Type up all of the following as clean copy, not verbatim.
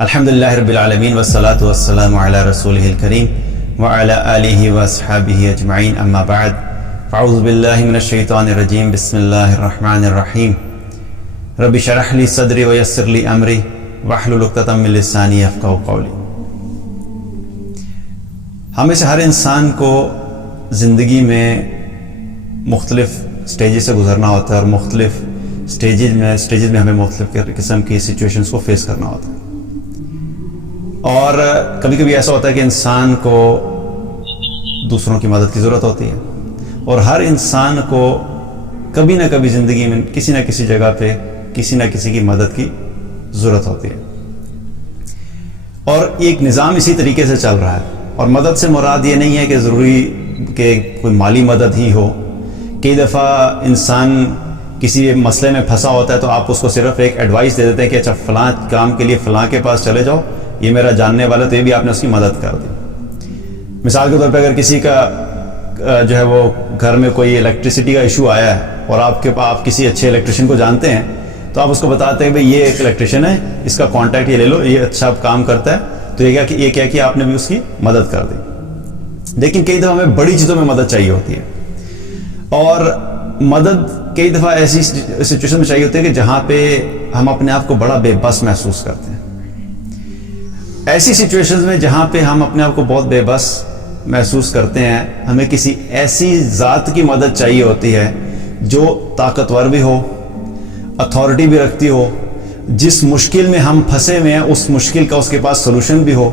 الحمدللہ رب العالمین والصلاة والسلام علی رسولہ الکریم وعلی آلہ واصحابہ اجمعین، اما بعد فاعوذ باللہ من الشیطان الرجیم، بسم اللہ الرحمن الرحیم۔ رب اشرح لی صدری ویسر لی امری واحلل عقدۃ من لسانی یفقہوا قولی۔ ہمیں سے ہر انسان کو زندگی میں مختلف سٹیجز سے گزرنا ہوتا ہے اور مختلف سٹیجز میں ہمیں مختلف قسم کی سچویشنز کو فیس کرنا ہوتا ہے، اور کبھی کبھی ایسا ہوتا ہے کہ انسان کو دوسروں کی مدد کی ضرورت ہوتی ہے، اور ہر انسان کو کبھی نہ کبھی زندگی میں کسی نہ کسی جگہ پہ کسی نہ کسی کی مدد کی ضرورت ہوتی ہے، اور ایک نظام اسی طریقے سے چل رہا ہے۔ اور مدد سے مراد یہ نہیں ہے کہ ضروری کہ کوئی مالی مدد ہی ہو۔ کئی دفعہ انسان کسی مسئلے میں پھنسا ہوتا ہے تو آپ اس کو صرف ایک ایڈوائس دے دیتے ہیں کہ اچھا فلاں کام کے لیے فلاں کے پاس چلے جاؤ، یہ میرا جاننے والا، تو یہ بھی آپ نے اس کی مدد کر دی۔ مثال کے طور پہ اگر کسی کا جو ہے وہ گھر میں کوئی الیکٹریسٹی کا ایشو آیا ہے اور آپ کسی اچھے الیکٹریشین کو جانتے ہیں، تو آپ اس کو بتاتے ہیں بھئی یہ ایک الیکٹریشین ہے، اس کا کانٹیکٹ یہ لے لو، یہ اچھا کام کرتا ہے، تو یہ کیا کہ آپ نے بھی اس کی مدد کر دی۔ لیکن کئی دفعہ ہمیں بڑی چیزوں میں مدد چاہیے ہوتی ہے، اور مدد کئی دفعہ ایسی سچویشن میں چاہیے ہوتی ہے کہ جہاں پہ ہم اپنے آپ کو بڑا بے بس محسوس کرتے ہیں۔ ایسی سچویشنز میں جہاں پہ ہم اپنے آپ کو بہت بے بس محسوس کرتے ہیں، ہمیں کسی ایسی ذات کی مدد چاہیے ہوتی ہے جو طاقتور بھی ہو، اتھارٹی بھی رکھتی ہو، جس مشکل میں ہم پھنسے ہوئے ہیں اس مشکل کا اس کے پاس سولوشن بھی ہو،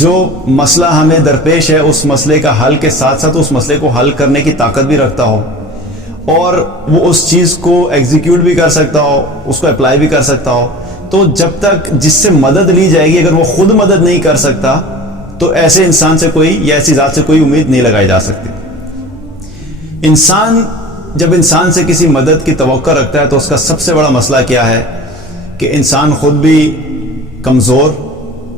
جو مسئلہ ہمیں درپیش ہے اس مسئلے کا حل کے ساتھ ساتھ اس مسئلے کو حل کرنے کی طاقت بھی رکھتا ہو، اور وہ اس چیز کو ایگزیکیوٹ بھی کر سکتا ہو، اس کو اپلائی بھی کر سکتا ہو۔ تو جب تک جس سے مدد لی جائے گی اگر وہ خود مدد نہیں کر سکتا تو ایسے انسان سے کوئی یا ایسی ذات سے کوئی امید نہیں لگائی جا سکتی۔ انسان جب انسان سے کسی مدد کی توقع رکھتا ہے تو اس کا سب سے بڑا مسئلہ کیا ہے کہ انسان خود بھی کمزور،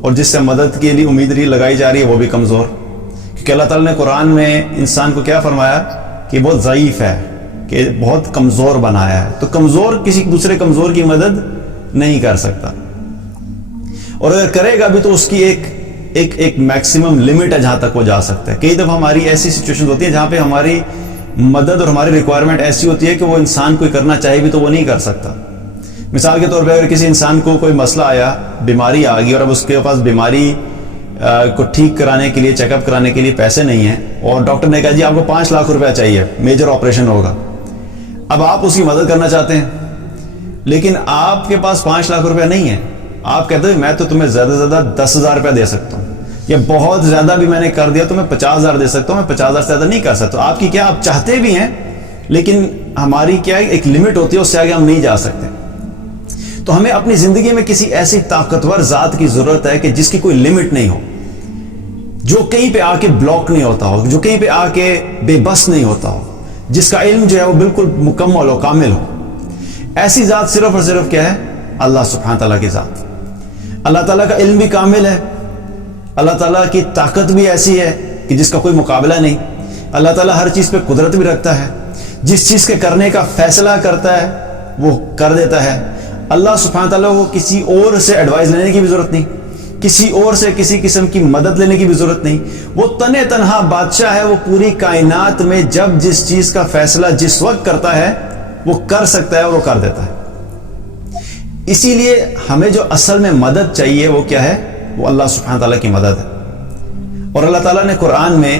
اور جس سے مدد کے لیے امید لگائی جا رہی ہے وہ بھی کمزور، کیونکہ اللہ تعالیٰ نے قرآن میں انسان کو کیا فرمایا کہ بہت ضعیف ہے، کہ بہت کمزور بنایا ہے۔ تو کمزور کسی دوسرے کمزور کی مدد نہیں کر سکتا، اور اگر کرے گا بھی تو اس کی ایک میکسیمم لمٹ ہے جہاں تک وہ جا سکتا ہے۔ کئی دفعہ ہماری ایسی سچویشن ہوتی ہیں جہاں پہ ہماری مدد اور ہماری ریکوائرمنٹ ایسی ہوتی ہے کہ وہ انسان کوئی کرنا چاہے بھی تو وہ نہیں کر سکتا۔ مثال کے طور پہ اگر کسی انسان کو کوئی مسئلہ آیا، بیماری آ گئی، اور اب اس کے پاس بیماری کو ٹھیک کرانے کے لیے، چیک اپ کرانے کے لیے پیسے نہیں ہیں، اور ڈاکٹر نے کہا جی آپ کو 5 لاکھ روپیہ چاہیے، میجر آپریشن ہوگا۔ اب آپ اس کی مدد کرنا چاہتے ہیں، لیکن آپ کے پاس 5 لاکھ روپیہ نہیں ہے۔ آپ کہتے ہیں میں تو تمہیں زیادہ سے زیادہ 10,000 روپیہ دے سکتا ہوں، یا بہت زیادہ بھی میں نے کر دیا تو میں 50,000 دے سکتا ہوں، میں 50,000 سے زیادہ نہیں کر سکتا۔ آپ کی کیا، آپ چاہتے بھی ہیں لیکن ہماری کیا ایک لمٹ ہوتی ہے، اس سے آگے ہم نہیں جا سکتے۔ تو ہمیں اپنی زندگی میں کسی ایسی طاقتور ذات کی ضرورت ہے کہ جس کی کوئی لمٹ نہیں ہو، جو کہیں پہ آ کے بلاک نہیں ہوتا ہو، جو کہیں پہ آ کے بے بس نہیں ہوتا ہو، جس کا علم جو ہے وہ بالکل مکمل ہو، کامل ہو۔ ایسی ذات صرف اور صرف کیا ہے؟ اللہ سبحانہ تعالیٰ کی ذات۔ اللہ تعالیٰ کا علم بھی کامل ہے، اللہ تعالیٰ کی طاقت بھی ایسی ہے کہ جس کا کوئی مقابلہ نہیں۔ اللہ تعالیٰ ہر چیز پہ قدرت بھی رکھتا ہے، جس چیز کے کرنے کا فیصلہ کرتا ہے وہ کر دیتا ہے۔ اللہ سبحانہ تعالیٰ کو کسی اور سے ایڈوائز لینے کی بھی ضرورت نہیں، کسی اور سے کسی قسم کی مدد لینے کی بھی ضرورت نہیں۔ وہ تنہا بادشاہ ہے، وہ پوری کائنات میں جب جس چیز کا فیصلہ جس وقت کرتا ہے وہ کر سکتا ہے اور وہ کر دیتا ہے۔ اسی لیے ہمیں جو اصل میں مدد چاہیے وہ کیا ہے؟ وہ اللہ سبحانہ تعالیٰ کی مدد ہے۔ اور اللہ تعالیٰ نے قرآن میں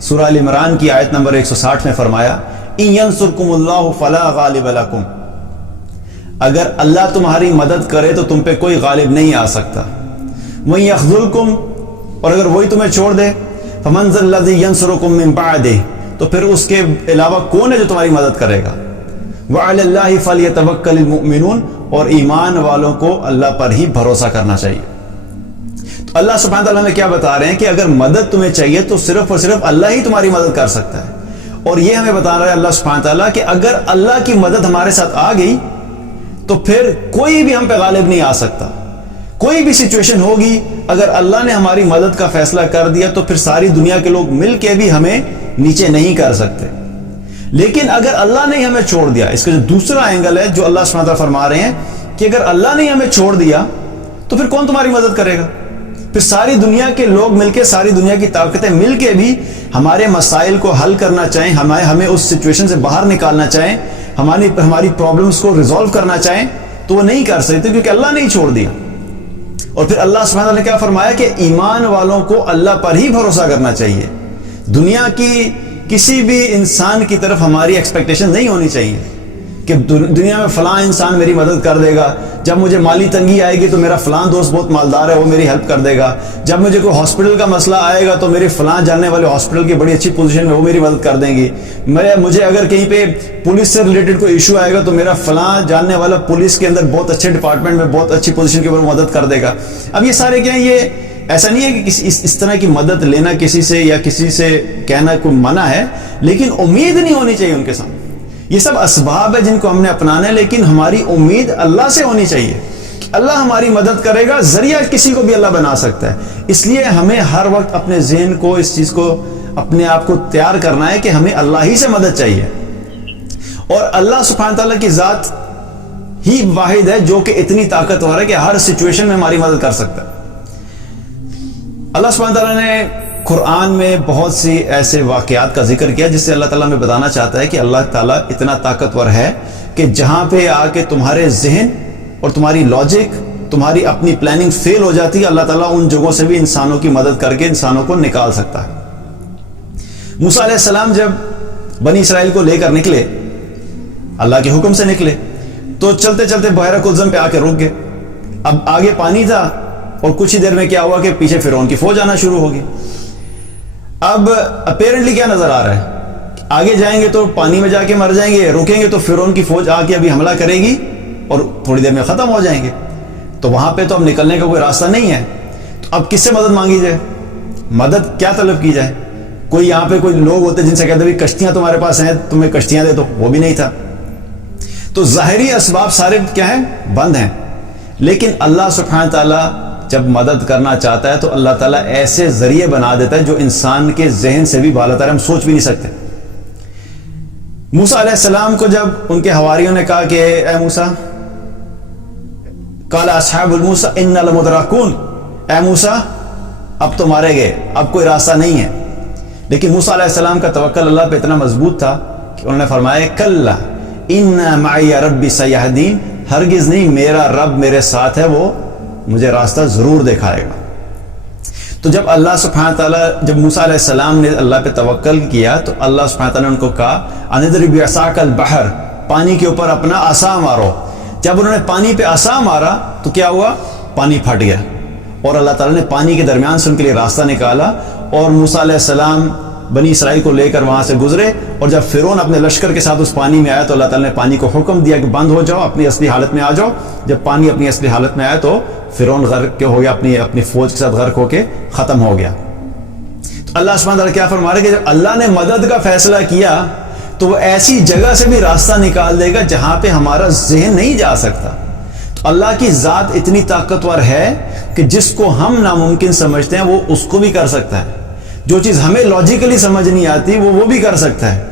سورہ ال عمران کی آیت نمبر 160 میں فرمایا ان ینصرکم اللہ فلا غالب لکم، اگر اللہ تمہاری مدد کرے تو تم پہ کوئی غالب نہیں آ سکتا۔ وَإِن يَخْذُلْكُمْ، اور اگر وہی تمہیں چھوڑ دے، فَمَنْ ذَا الَّذِي يَنصُرُكُم مِّن بَعْدِهِ، تو پھر اس کے علاوہ کون ہے جو تمہاری مدد کرے گا۔ وَعَلَى اللَّهِ فَلْيَتَوَكَّلِ الْمُؤْمِنُونَ، اور ایمان والوں کو اللہ پر ہی بھروسہ کرنا چاہیے۔ تو اللہ سبحانہ تعالیٰ نے کیا بتا رہے ہیں کہ اگر مدد تمہیں چاہیے تو صرف اور صرف اللہ ہی تمہاری مدد کر سکتا ہے، اور یہ ہمیں بتا رہا ہے اللہ سبحانہ تعالیٰ کہ اگر اللہ کی مدد ہمارے ساتھ آ گئی تو پھر کوئی بھی ہم پہ غالب نہیں آ سکتا۔ کوئی بھی سچویشن ہوگی، اگر اللہ نے ہماری مدد کا فیصلہ کر دیا تو پھر ساری دنیا کے لوگ مل کے بھی ہمیں نیچے نہیں کر سکتے۔ لیکن اگر اللہ نے ہمیں چھوڑ دیا، اس کا جو دوسرا اینگل ہے جو اللہ سبحانہ تعالیٰ فرما رہے ہیں کہ اگر اللہ نے ہمیں چھوڑ دیا تو تو پھر کون تمہاری مدد کرے گا؟ پھر ساری دنیا کے لوگ مل کے، ساری دنیا کی طاقتیں مل کے بھی ہمارے مسائل کو حل کرنا چاہیں، ہمیں اس سچویشن سے باہر نکالنا چاہیں، ہماری پرابلمز کو ریزالو کرنا چاہیں، تو وہ نہیں کر سکتے، کیونکہ اللہ نے ہی چھوڑ دیا۔ اور پھر اللہ سبحانہ وتعالیٰ نے کیا فرمایا کہ ایمان والوں کو اللہ پر ہی بھروسہ کرنا چاہیے، دنیا کی کسی بھی انسان کی طرف ہماری ایکسپیکٹیشن نہیں ہونی چاہیے کہ دنیا میں فلاں انسان میری مدد کر دے گا، جب مجھے مالی تنگی آئے گی تو میرا فلاں دوست بہت مالدار ہے وہ میری ہیلپ کر دے گا، جب مجھے کوئی ہاسپٹل کا مسئلہ آئے گا تو میری فلاں جاننے والے ہاسپٹل کی بڑی اچھی پوزیشن میں وہ میری مدد کر دیں گی، مجھے اگر کہیں پہ پولیس سے ریلیٹڈ کوئی ایشو آئے گا تو میرا فلاں جاننے والا پولیس کے اندر بہت اچھے ڈپارٹمنٹ میں بہت اچھی پوزیشن کے اوپر مدد کر دے گا۔ اب یہ سارے کیا ہیں، یہ ایسا نہیں ہے کہ اس طرح کی مدد لینا کسی سے یا کسی سے کہنا کوئی منع ہے، لیکن امید نہیں ہونی چاہیے ان کے سامنے۔ یہ سب اسباب ہے جن کو ہم نے اپنانا ہے، لیکن ہماری امید اللہ سے ہونی چاہیے کہ اللہ ہماری مدد کرے گا، ذریعہ کسی کو بھی اللہ بنا سکتا ہے۔ اس لیے ہمیں ہر وقت اپنے ذہن کو، اس چیز کو، اپنے آپ کو تیار کرنا ہے کہ ہمیں اللہ ہی سے مدد چاہیے، اور اللہ سبحانہ تعالیٰ کی ذات ہی واحد ہے جو کہ اتنی طاقتور ہے کہ ہر سچویشن میں ہماری مدد کر سکتا ہے۔ اللہ سبحانہ تعالیٰ نے قرآن میں بہت سی ایسے واقعات کا ذکر کیا جس سے اللہ تعالیٰ ہمیں بتانا چاہتا ہے کہ اللہ تعالیٰ اتنا طاقتور ہے کہ جہاں پہ آ کے تمہارے ذہن اور تمہاری لاجک، تمہاری اپنی پلاننگ فیل ہو جاتی ہے، اللہ تعالیٰ ان جگہوں سے بھی انسانوں کی مدد کر کے انسانوں کو نکال سکتا ہے۔ موسیٰ علیہ السلام جب بنی اسرائیل کو لے کر نکلے، اللہ کے حکم سے نکلے، تو چلتے چلتے بحیرہ کلزم پہ آ کے رک گئے۔ اب آگے پانی تھا اور کچھ ہی دیر میں کیا ہوا کہ پیچھے فرعون کی فوج آنا شروع ہوگی۔ اب اپیرنٹلی کیا نظر آ رہا ہے، آگے جائیں گے تو پانی میں جا کے مر جائیں گے، رکیں گے تو فرعون کی فوج آ کے ابھی حملہ کرے گی اور تھوڑی دیر میں ختم ہو جائیں گے، تو وہاں پہ تو اب نکلنے کا کوئی راستہ نہیں ہے۔ تو اب کس سے مدد مانگی جائے، مدد کیا طلب کی جائے؟ کوئی یہاں پہ کوئی لوگ ہوتے جن سے کہتے ہیں کشتیاں تمہارے پاس ہیں، تمہیں کشتیاں دے، تو وہ بھی نہیں تھا۔ تو ظاہری اسباب سارے کیا ہیں، بند ہیں، لیکن اللہ سبحانہ تعالیٰ جب مدد کرنا چاہتا ہے تو اللہ تعالیٰ ایسے ذریعے بنا دیتا ہے جو انسان کے ذہن سے بھی بالا تر ہم سوچ بھی نہیں سکتے۔ موسیٰ علیہ السلام کو جب ان کے حواریوں نے کہا کہ اے موسیٰ، قال اصحاب الموسیٰ انا لمدرکون، اے موسیٰ اب تو مارے گئے، اب کوئی راستہ نہیں ہے، لیکن موسیٰ علیہ السلام کا توکل اللہ پہ اتنا مضبوط تھا کہ انہوں نے فرمایا کلا ان معی ربی سیہدین، ہرگز نہیں، میرا رب میرے ساتھ ہے، وہ مجھے راستہ ضرور دکھائے گا۔ تو جب اللہ سبحانہ تعالیٰ، جب موسیٰ علیہ السلام نے اللہ پہ توکل کیا تو اللہ سبحانہ تعالیٰ نے ان کو کہا اندرب بعصاک البحر، پانی کے اوپر اپنا عصا مارو۔ جب انہوں نے پانی پہ عصا مارا تو کیا ہوا، پانی پھٹ گیا، اور اللہ تعالیٰ نے پانی کے درمیان سے ان کے لیے راستہ نکالا، اور موسیٰ علیہ السلام بنی اسرائیل کو لے کر وہاں سے گزرے، اور جب فرعون اپنے لشکر کے ساتھ اس پانی میں آیا تو اللہ تعالیٰ نے پانی کو حکم دیا کہ بند ہو جاؤ، اپنی اصلی حالت میں آ جاؤ۔ جب پانی اپنی اصلی حالت میں آیا تو فرعون غرق ہو گیا، اپنی فوج کے ساتھ غرق ہو کے ختم ہو گیا۔ تو اللہ سبحانہ تعالیٰ کیا فرما رہے کہ جب اللہ نے مدد کا فیصلہ کیا تو وہ ایسی جگہ سے بھی راستہ نکال دے گا جہاں پہ ہمارا ذہن نہیں جا سکتا۔ تو اللہ کی ذات اتنی طاقتور ہے کہ جس کو ہم ناممکن سمجھتے ہیں وہ اس کو بھی کر سکتا ہے، جو چیز ہمیں لاجیکلی سمجھ نہیں آتی وہ بھی کر سکتا ہے،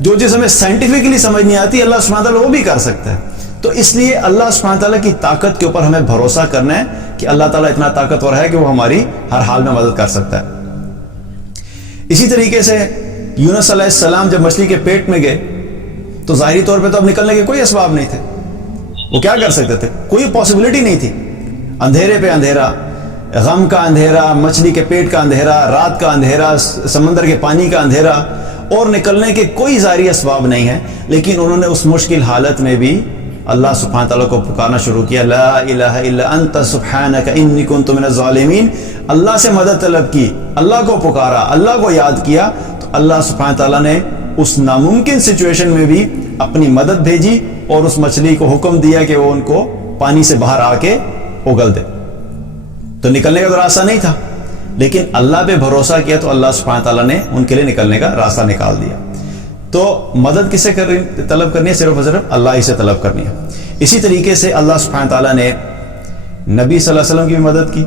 جو چیز ہمیں سائنٹیفکلی سمجھ نہیں آتی اللہ سبحانہ تعالیٰ وہ بھی کر سکتا ہے۔ تو اس لیے اللہ سبحانہ تعالیٰ کی طاقت کے اوپر ہمیں بھروسہ کرنا ہے کہ اللہ تعالیٰ اتنا طاقتور ہے کہ وہ ہماری ہر حال میں مدد کر سکتا ہے۔ اسی طریقے سے یونس علیہ السلام جب مچھلی کے پیٹ میں گئے تو ظاہری طور پہ تو اب نکلنے کے کوئی اسباب نہیں تھے، وہ کیا کر سکتے تھے، کوئی پاسبلٹی نہیں تھی۔ اندھیرے پہ اندھیرا، غم کا اندھیرا، مچھلی کے پیٹ کا اندھیرا، رات کا اندھیرا، سمندر کے پانی کا اندھیرا، اور نکلنے کے کوئی ظاہری اسباب نہیں ہیں، لیکن انہوں نے اس مشکل حالت میں بھی اللہ سبحانہ تعالیٰ کو پکارنا شروع کیا، لا الہ الا انت سبحانک انی کنت من الظالمین۔ اللہ سے مدد طلب کی، اللہ کو پکارا، اللہ کو یاد کیا، تو اللہ سبحانہ تعالیٰ نے اس ناممکن سچویشن میں بھی اپنی مدد بھیجی اور اس مچھلی کو حکم دیا کہ وہ ان کو پانی سے باہر آ کے اگل دے۔ تو نکلنے کا تو راستہ نہیں تھا، لیکن اللہ پہ بھروسہ کیا تو اللہ سبحانہ تعالیٰ نے ان کے لیے نکلنے کا راستہ نکال دیا۔ تو مدد کس سے طلب کرنی ہے، صرف اور صرف اللہ ہی سے طلب کرنی ہے۔ اسی طریقے سے اللہ سبحانہ تعالیٰ نے نبی صلی اللہ علیہ وسلم کی بھی مدد کی۔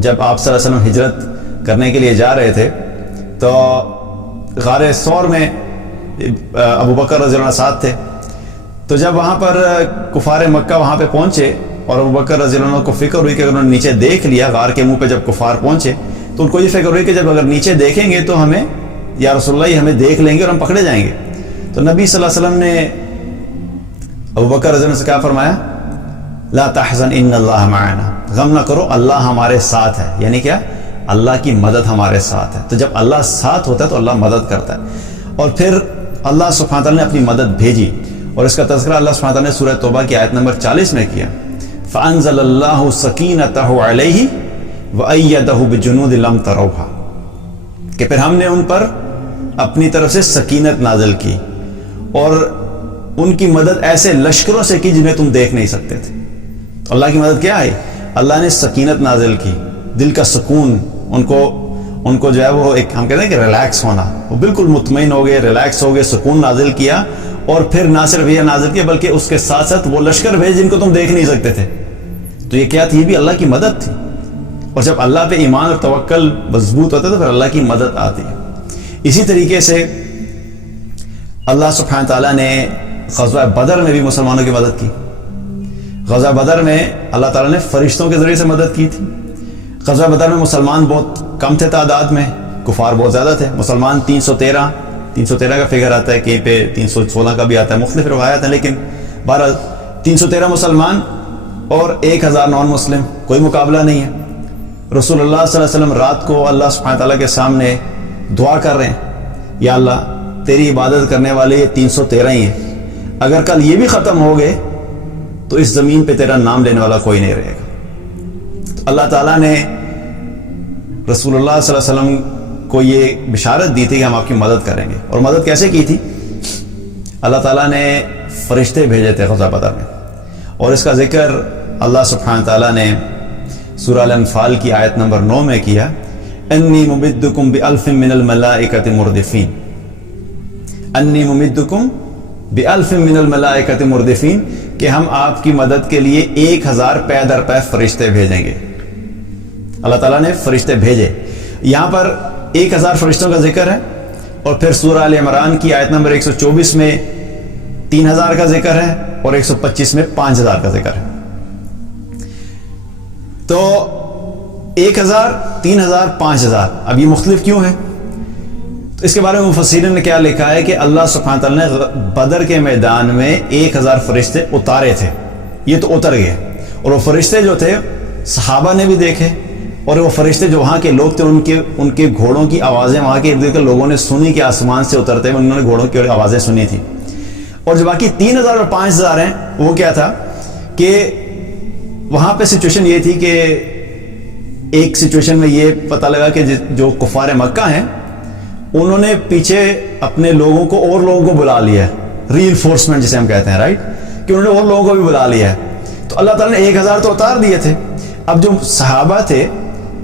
جب آپ صلی اللہ علیہ وسلم ہجرت کرنے کے لیے جا رہے تھے تو غار ثور میں ابو بکر رضی اللہ عنہ ساتھ تھے، تو جب وہاں پر کفار مکہ وہاں پہ پہنچے اور ابو بکر رضی اللہ عنہ کو فکر ہوئی کہ اگر انہوں نے نیچے دیکھ لیا، غار کے منہ پہ جب کفار پہنچے تو ان کو یہ فکر ہوئی کہ جب اگر نیچے دیکھیں گے تو ہمیں یا رسول اللہ یہ ہمیں دیکھ لیں گے اور ہم پکڑے جائیں گے. تو نبی صلی اللہ علیہ وسلم نے ابو بکر رضی اللہ عنہ سے کیا فرمایا؟ لا تحزن ان اللہ معنا، غم نہ کرو اللہ ہمارے ساتھ ہے. یعنی کیا؟ اللہ کی مدد ہمارے ساتھ ہے. تو جب اللہ ساتھ ہوتا ہے تو اللہ مدد کرتا ہے. اور پھر اللہ سبحانہ تعالیٰ نے اپنی مدد بھیجی، اور اس کا تذکرہ اللہ سبحانہ تعالیٰ نے سورہ توبہ کی آیت نمبر 40 میں کیا. فَأَنزَلَ اللَّهُ سَكِينَتَهُ عَلَيْهِ وَأَيَّدَهُ بِجُنُودٍ لَمْ تَرَوْهَا، کہ پھر ہم نے ان پر اپنی طرف سے سکینت نازل کی اور ان کی مدد ایسے لشکروں سے کی جنہیں تم دیکھ نہیں سکتے تھے. اللہ کی مدد کیا ہے؟ اللہ نے سکینت نازل کی، دل کا سکون، ان کو جو ہے وہ ایک ہم کہتے ہیں کہ ریلیکس ہونا، وہ بالکل مطمئن ہو گئے، ریلیکس ہو گئے، سکون نازل کیا. اور پھر نہ صرف یہ نازل کیا بلکہ اس کے ساتھ ساتھ وہ لشکر بھیج جن کو تم دیکھ نہیں سکتے تھے. تو یہ کیا تھی؟ یہ بھی اللہ کی مدد تھی. اور جب اللہ پہ ایمان اور توکل مضبوط ہوتا ہے تو پھر اللہ کی مدد آتی ہے. اسی طریقے سے اللہ سبحانہ تعالیٰ نے غزوہ بدر میں بھی مسلمانوں کی مدد کی. غزوہ بدر میں اللہ تعالیٰ نے فرشتوں کے ذریعے سے مدد کی تھی. غزوہ بدر میں مسلمان بہت کم تھے تعداد میں، کفار بہت زیادہ تھے. مسلمان 313 کا فگر آتا ہے، کہیں پہ 316 کا بھی آتا ہے، مختلف روایات ہیں، لیکن 313 مسلمان اور 1000 نان مسلم، کوئی مقابلہ نہیں ہے. رسول اللہ صلی اللہ علیہ وسلم رات کو اللہ سبحانہ تعالیٰ کے سامنے دعا کر رہے ہیں، یا اللہ تیری عبادت کرنے والے یہ 313 ہی ہیں، اگر کل یہ بھی ختم ہو گئے تو اس زمین پہ تیرا نام لینے والا کوئی نہیں رہے گا. تو اللہ تعالیٰ نے رسول اللہ صلی اللہ علیہ وسلم کو یہ بشارت دی تھی کہ ہم آپ کی مدد کریں گے. اور مدد کیسے کی تھی؟ اللہ تعالیٰ نے فرشتے بھیجے تھے غزوہ بدر میں، اور اس کا ذکر اللہ سبحانہ تعالیٰ نے سورہ الانفال کی آیت نمبر 9 میں کیا. انی ممدکم بألف من الملائکۃ مردفین، انی ممدکم بألف من الملائکۃ مردفین، کہ ہم آپ کی مدد کے لیے 1000 پے در پے فرشتے بھیجیں گے. اللہ تعالیٰ نے فرشتے بھیجے. یہاں پر 1000 فرشتوں کا ذکر ہے، اور پھر سورہ آل عمران کی آیت نمبر 124 میں 3000 کا ذکر ہے، اور 125 میں 5000 کا ذکر ہے. تو 1000 3000 5000 اب یہ مختلف کیوں ہیں؟ تو اس کے بارے میں مفسرین نے کیا لکھا ہے کہ اللہ سبحانہ تعالیٰ نے بدر کے میدان میں 1000 فرشتے اتارے تھے. یہ تو اتر گئے، اور وہ فرشتے جو تھے صحابہ نے بھی دیکھے، اور وہ فرشتے جو وہاں کے لوگ تھے ان کے گھوڑوں کی آوازیں وہاں کے ارد گرد کے لوگوں نے سنی کہ آسمان سے اترتے ہوئے انہوں نے گھوڑوں کی آوازیں سنی تھی. اور جو باقی 3000 اور 5000 ہیں وہ کیا تھا کہ وہاں پہ سچویشن یہ تھی کہ ایک سچویشن میں یہ پتہ لگا کہ جو کفار مکہ ہیں انہوں نے پیچھے اپنے لوگوں کو اور لوگوں کو بلا لیا ہے، ری انفورسمنٹ جسے ہم کہتے ہیں، رائٹ، کہ انہوں نے اور لوگوں کو بھی بلا لیا ہے. تو اللہ تعالیٰ نے 1000 تو اتار دیے تھے. اب جو صحابہ تھے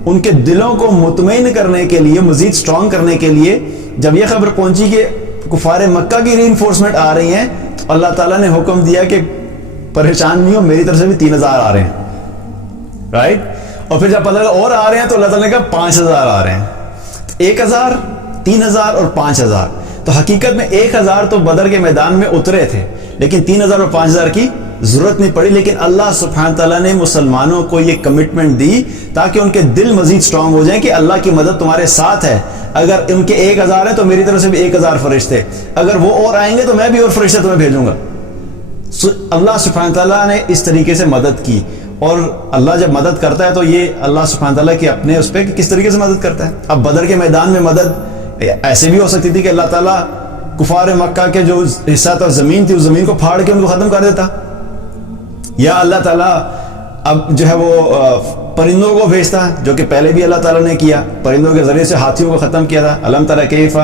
ان کے دلوں کو مطمئن کرنے کے لیے، مزید سٹرونگ کرنے کے لیے، جب یہ خبر پہنچی کہ کفار مکہ کی ری انفورسمنٹ آ رہی ہیں تو اللہ تعالیٰ نے حکم دیا کہ پریشان نہیں ہو، میری طرف سے بھی 3000 آ رہے ہیں، رائٹ. اور پھر جب پتہ لگا اور آ رہے ہیں تو اللہ تعالیٰ نے کہا 5000 آ رہے ہیں. 1000 3000 اور 5000. تو حقیقت میں 1000 تو بدر کے میدان میں اترے تھے، لیکن 3000 اور 5000 کی ضرورت نہیں پڑی. لیکن اللہ سبحانہ تعالیٰ نے مسلمانوں کو یہ کمٹمنٹ دی تاکہ ان کے دل مزید سٹرونگ ہو جائیں کہ اللہ کی مدد تمہارے ساتھ ہے. اگر ان کے 1000 ہیں تو میری طرف سے بھی 1000 فرشتے، اگر وہ اور آئیں گے تو میں بھی اور فرشتے تمہیں بھیجوں گا. اللہ سبحانہ تعالیٰ نے اس طریقے سے مدد کی. اور اللہ جب مدد کرتا ہے تو یہ اللہ سبحانہ تعالیٰ کے اپنے اس پہ کس طریقے سے مدد کرتا ہے. اب بدر کے میدان میں مدد ایسے بھی ہو سکتی تھی کہ اللہ تعالیٰ کفار مکہ کے جو حصہ تھا زمین تھی اس زمین کو پھاڑ کے ان کو ختم کر دیتا، یا اللہ تعالیٰ اب جو ہے وہ پرندوں کو بھیجتا ہے، جو کہ پہلے بھی اللہ تعالیٰ نے کیا، پرندوں کے ذریعے سے ہاتھیوں کو ختم کیا تھا. الم تر کیف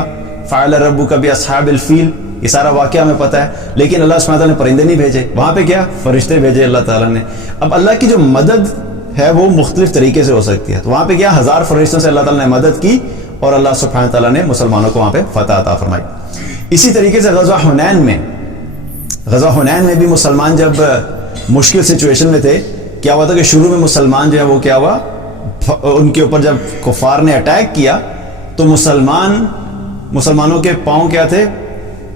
فعل ربک باصحاب الفیل، یہ سارا واقعہ ہمیں پتہ ہے. لیکن اللہ سبحانہ تعالیٰ نے پرندے نہیں بھیجے، وہاں پہ کیا فرشتے بھیجے اللہ تعالیٰ نے. اب اللہ کی جو مدد ہے وہ مختلف طریقے سے ہو سکتی ہے. تو وہاں پہ کیا 1000 فرشتوں سے اللہ تعالیٰ نے مدد کی اور اللہ سبحانہ تعالیٰ نے مسلمانوں کو وہاں پہ فتح عطا فرمائی. اسی طریقے سے غزوہ حنین میں بھی مسلمان جب مشکل سچویشن میں تھے، کیا ہوا تھا کہ شروع میں مسلمان جو ہے وہ کیا ہوا، ان کے اوپر جب کفار نے اٹیک کیا تو مسلمانوں کے پاؤں کیا تھے،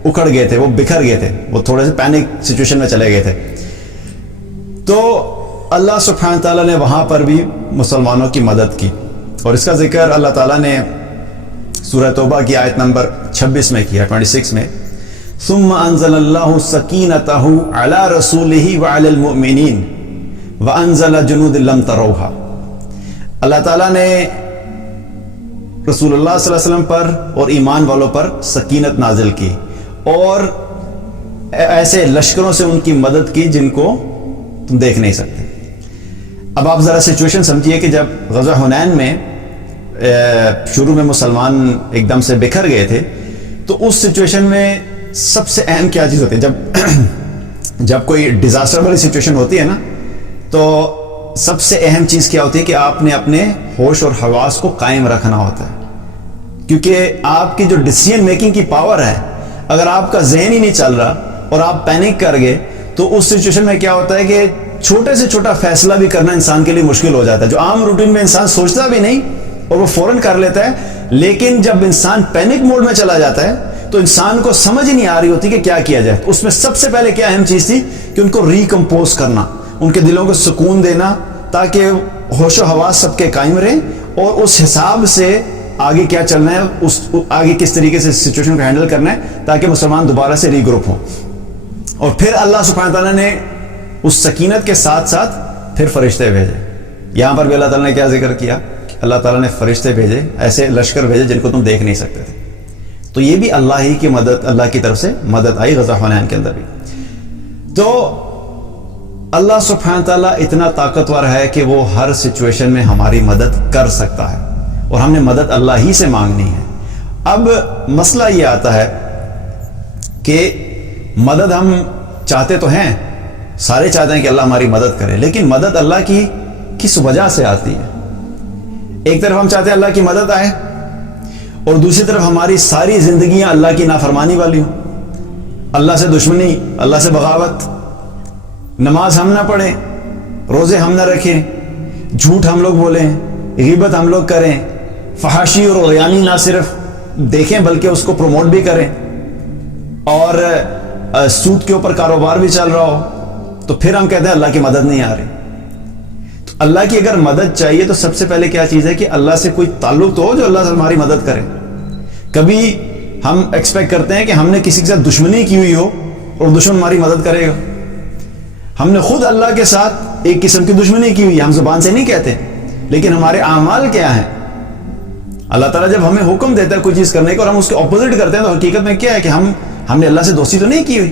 اکھڑ گئے تھے، وہ بکھر گئے تھے، وہ تھوڑے سے پینک سچویشن میں چلے گئے تھے. تو اللہ سبحانہ تعالیٰ نے وہاں پر بھی مسلمانوں کی مدد کی، اور اس کا ذکر اللہ تعالیٰ نے سورہ توبہ کی آیت نمبر 26 میں کیا، 26 میں ثم انزل اللہ سکینتہ علی رسولہ وعلی المؤمنین وانزل جنود لم تروہا۔ اللہ تعالیٰ نے رسول اللہ صلی اللہ علیہ وسلم پر اور ایمان والوں پر سکینت نازل کی، اور ایسے لشکروں سے ان کی مدد کی جن کو تم دیکھ نہیں سکتے۔ اب آپ ذرا سچویشن سمجھیے کہ جب غزوہ حنین میں شروع میں مسلمان ایک دم سے بکھر گئے تھے، تو اس سچویشن میں سب سے اہم کیا چیز ہوتی ہے؟ جب کوئی ڈیزاسٹر والی سچویشن ہوتی ہے نا، تو سب سے اہم چیز کیا ہوتی ہے کہ آپ نے اپنے ہوش اور حواس کو قائم رکھنا ہوتا ہے، کیونکہ آپ کی جو ڈیسیژن میکنگ کی پاور ہے، اگر آپ کا ذہن ہی نہیں چل رہا اور آپ پینک کر گئے تو اس سچویشن میں کیا ہوتا ہے کہ چھوٹے سے چھوٹا فیصلہ بھی کرنا انسان کے لیے مشکل ہو جاتا ہے، جو عام روٹین میں انسان سوچتا بھی نہیں اور وہ فوراً کر لیتا ہے، لیکن جب انسان پینک موڈ میں چلا جاتا ہے تو انسان کو سمجھ ہی نہیں آ رہی ہوتی کہ کیا کیا جائے۔ اس میں سب سے پہلے کیا اہم چیز تھی کہ ان کو ریکمپوز کرنا، ان کے دلوں کو سکون دینا، تاکہ ہوش و حواس سب کے قائم رہیں، اور اس حساب سے آگے کیا چلنا ہے، آگے کس طریقے سے سچویشن کو ہینڈل کرنا ہے، تاکہ مسلمان دوبارہ سے ری گروپ ہوں۔ اور پھر اللہ سبحانہ تعالیٰ نے اس سکینت کے ساتھ ساتھ پھر فرشتے بھیجے۔ یہاں پر بھی اللہ تعالیٰ نے کیا ذکر کیا؟ اللہ تعالیٰ نے فرشتے بھیجے، ایسے لشکر بھیجے جن کو تم دیکھ نہیں سکتے تھے۔ تو یہ بھی اللہ ہی کی مدد، اللہ کی طرف سے مدد آئی غزوہ حنین کے اندر بھی۔ تو اللہ سبحانہ تعالیٰ اتنا طاقتور ہے کہ وہ ہر سچویشن میں ہماری مدد کر سکتا ہے، اور ہم نے مدد اللہ ہی سے مانگنی ہے۔ اب مسئلہ یہ آتا ہے کہ مدد ہم چاہتے تو ہیں، سارے چاہتے ہیں کہ اللہ ہماری مدد کرے، لیکن مدد اللہ کی کس وجہ سے آتی ہے؟ ایک طرف ہم چاہتے ہیں اللہ کی مدد آئے، اور دوسری طرف ہماری ساری زندگیاں اللہ کی نافرمانی والی ہوں، اللہ سے دشمنی، اللہ سے بغاوت، نماز ہم نہ پڑھیں، روزے ہم نہ رکھیں، جھوٹ ہم لوگ بولیں، غیبت ہم لوگ کریں، فحاشی اور غیانی نہ صرف دیکھیں بلکہ اس کو پروموٹ بھی کریں، اور سود کے اوپر کاروبار بھی چل رہا ہو، تو پھر ہم کہتے ہیں اللہ کی مدد نہیں آ رہی۔ تو اللہ کی اگر مدد چاہیے تو سب سے پہلے کیا چیز ہے کہ اللہ سے کوئی تعلق تو ہو جو اللہ سے ہماری مدد کرے۔ کبھی ہم ایکسپیکٹ کرتے ہیں کہ ہم نے کسی کے ساتھ دشمنی کی ہوئی ہو اور دشمن ہماری مدد کرے گا۔ ہم نے خود اللہ کے ساتھ ایک قسم کی دشمنی کی ہوئی ہے، ہم زبان سے نہیں کہتے، لیکن ہمارے اعمال کیا ہیں؟ اللہ تعالیٰ جب ہمیں حکم دیتا ہے کوئی چیز کرنے کو اور ہم اس کے اپوزٹ کرتے ہیں، تو حقیقت میں کیا ہے کہ ہم نے اللہ سے دوستی تو نہیں کی ہوئی۔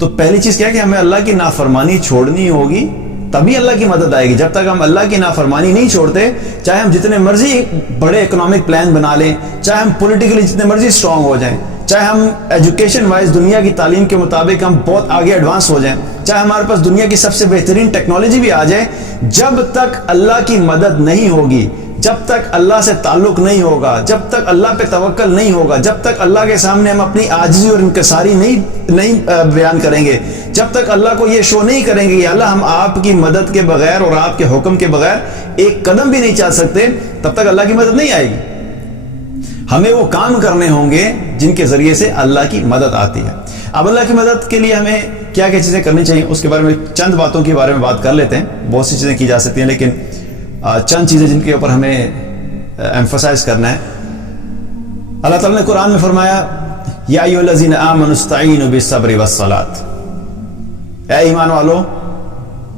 تو پہلی چیز کیا ہے کہ ہمیں اللہ کی نافرمانی چھوڑنی ہوگی، تبھی اللہ کی مدد آئے گی۔ جب تک ہم اللہ کی نافرمانی نہیں چھوڑتے، چاہے ہم جتنے مرضی بڑے اکنامک پلان بنا لیں، چاہے ہم پولیٹیکلی جتنے مرضی اسٹرانگ ہو جائیں، چاہے ہم ایجوکیشن وائز دنیا کی تعلیم کے مطابق ہم بہت آگے ایڈوانس ہو جائیں، چاہے ہمارے پاس دنیا کی سب سے بہترین ٹیکنالوجی بھی آ جائے، جب تک اللہ کی مدد نہیں ہوگی، جب تک اللہ سے تعلق نہیں ہوگا، جب تک اللہ پہ توکل نہیں ہوگا، جب تک اللہ کے سامنے ہم اپنی عاجزی اور انکساری نہیں بیان کریں گے، جب تک اللہ کو یہ شو نہیں کریں گے کہ اللہ ہم آپ کی مدد کے بغیر اور آپ کے حکم کے بغیر ایک قدم بھی نہیں چل سکتے، تب تک اللہ کی مدد نہیں آئے گی۔ ہمیں وہ کام کرنے ہوں گے جن کے ذریعے سے اللہ کی مدد آتی ہے۔ اب اللہ کی مدد کے لیے ہمیں کیا کیا چیزیں کرنی چاہیے، اس کے بارے میں چند باتوں کے بارے میں بات کر لیتے ہیں۔ بہت سی چیزیں کی جا سکتی ہیں، لیکن چند چیزیں جن کے اوپر ہمیں ایمفسائز کرنا ہے۔ اللہ تعالیٰ نے قرآن میں فرمایا یا ایھا الذین آمنوا استعینوا بالصبر والصلاۃ، اے ایمان والو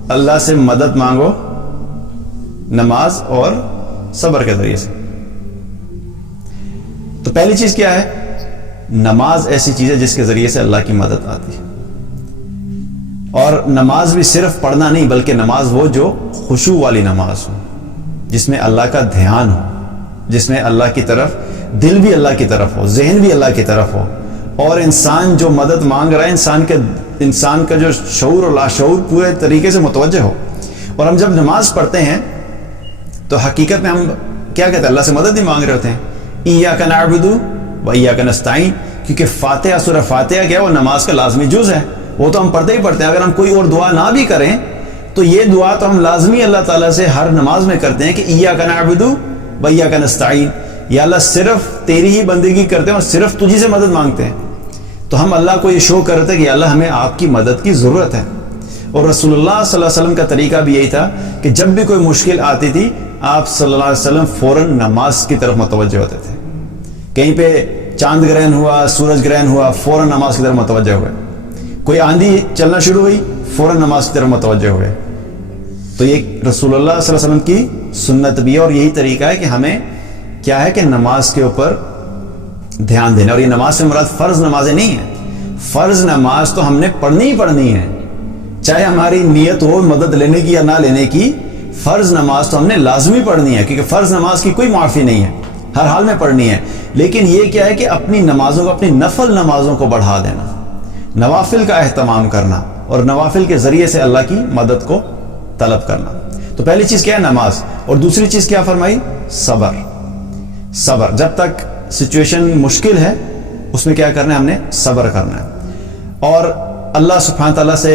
اللہ سے مدد مانگو نماز اور صبر کے ذریعے سے۔ تو پہلی چیز کیا ہے؟ نماز ایسی چیز ہے جس کے ذریعے سے اللہ کی مدد آتی ہے، اور نماز بھی صرف پڑھنا نہیں بلکہ نماز وہ جو خشوع والی نماز ہو، جس میں اللہ کا دھیان ہو، جس میں اللہ کی طرف دل بھی اللہ کی طرف ہو، ذہن بھی اللہ کی طرف ہو، اور انسان جو مدد مانگ رہا ہے انسان کا جو شعور اور لاشعور پورے طریقے سے متوجہ ہو۔ اور ہم جب نماز پڑھتے ہیں تو حقیقت میں ہم کیا کہتے ہیں؟ اللہ سے مدد ہی مانگ رہے ہوتے ہیں۔ ایاک نعبد و ایاک نستعین، کیونکہ فاتحہ، سورہ فاتحہ کیا ہے؟ وہ نماز کا لازمی جز ہے، وہ تو ہم پڑھتے ہی پڑھتے ہیں۔ اگر ہم کوئی اور دعا نہ بھی کریں تو یہ دعا تو ہم لازمی اللہ تعالیٰ سے ہر نماز میں کرتے ہیں کہ ایاک نعبد و ایاک نستعین، یا اللہ صرف تیری ہی بندگی کرتے ہیں اور صرف تجھی سے مدد مانگتے ہیں۔ تو ہم اللہ کو یہ شو کرتے ہیں کہ اللہ ہمیں آپ کی مدد کی ضرورت ہے۔ اور رسول اللہ صلی اللہ علیہ وسلم کا طریقہ بھی یہی تھا کہ جب بھی کوئی مشکل آتی تھی آپ صلی اللہ علیہ وسلم فوراً نماز کی طرف متوجہ ہوتے تھے. کہیں پہ چاند گرہن ہوا، سورج گرہن ہوا، فوراً نماز کی طرف متوجہ ہوئے. کوئی آندھی چلنا شروع ہوئی، فوراً نماز کی طرف متوجہ ہوئے. تو یہ رسول اللہ صلی اللہ علیہ وسلم کی سنت بھی ہے، اور یہی طریقہ ہے کہ ہمیں کیا ہے کہ نماز کے اوپر دھیان دینا. اور یہ نماز سے مراد فرض نمازیں نہیں ہیں. فرض نماز تو ہم نے پڑھنی ہی پڑھنی ہے، چاہے ہماری نیت ہو مدد لینے کی یا نہ لینے کی. فرض نماز تو ہم نے لازمی پڑھنی ہے، کیونکہ فرض نماز کی کوئی معافی نہیں ہے، ہر حال میں پڑھنی ہے. لیکن یہ کیا ہے کہ اپنی نمازوں کو، اپنی نفل نمازوں کو بڑھا دینا، نوافل کا اہتمام کرنا، اور نوافل کے ذریعے سے اللہ کی مدد کو طلب کرنا. تو پہلی چیز کیا ہے؟ نماز. اور دوسری چیز کیا فرمائی؟ صبر. صبر. جب تک سچویشن مشکل ہے اس میں کیا کرنا ہے؟ ہم نے صبر کرنا ہے. اور اللہ سبحانہ تعالیٰ سے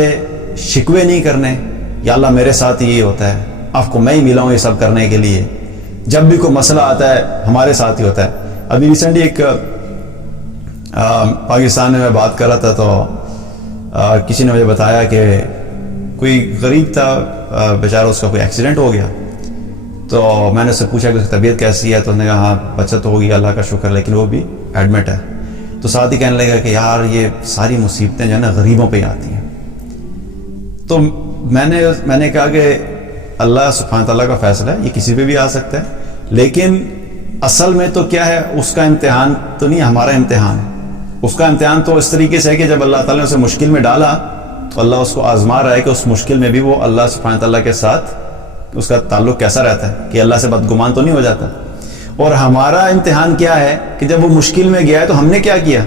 شکوے نہیں کرنے، یا اللہ میرے ساتھ یہی ہوتا ہے، آپ کو میں ہی ملا ہوں یہ سب کرنے کے لیے. جب بھی کوئی مسئلہ آتا ہے ہمارے ساتھ ہی ہوتا ہے. ابھی ریسنٹلی ایک پاکستان میں بات کر رہا تھا، تو کسی نے مجھے بتایا کہ کوئی غریب تھا بیچارہ، اس کا کوئی ایکسیڈنٹ ہو گیا. تو میں نے اس سے پوچھا کہ اس کی طبیعت کیسی ہے، تو انہوں نے کہا ہاں بچت ہو گئی اللہ کا شکر، لیکن وہ بھی ایڈمٹ ہے. تو ساتھ ہی کہنے لگا کہ یار یہ ساری مصیبتیں جو ہے نا غریبوں پہ ہی آتی ہیں. تو میں نے کہا کہ اللہ سبحانہ تعالیٰ کا فیصلہ ہے، یہ کسی پہ بھی آ سکتا ہے، لیکن اصل میں تو کیا ہے، اس کا امتحان تو نہیں، ہمارا امتحان ہے. اس کا امتحان تو اس طریقے سے ہے کہ جب اللہ تعالیٰ نے اسے مشکل میں ڈالا تو اللہ اس کو آزما رہا ہے کہ اس مشکل میں بھی وہ اللہ سبحانہ تعالیٰ کے ساتھ اس کا تعلق کیسا رہتا ہے، کہ اللہ سے بدگمان تو نہیں ہو جاتا. اور ہمارا امتحان کیا ہے کہ جب وہ مشکل میں گیا ہے تو ہم نے کیا کیا.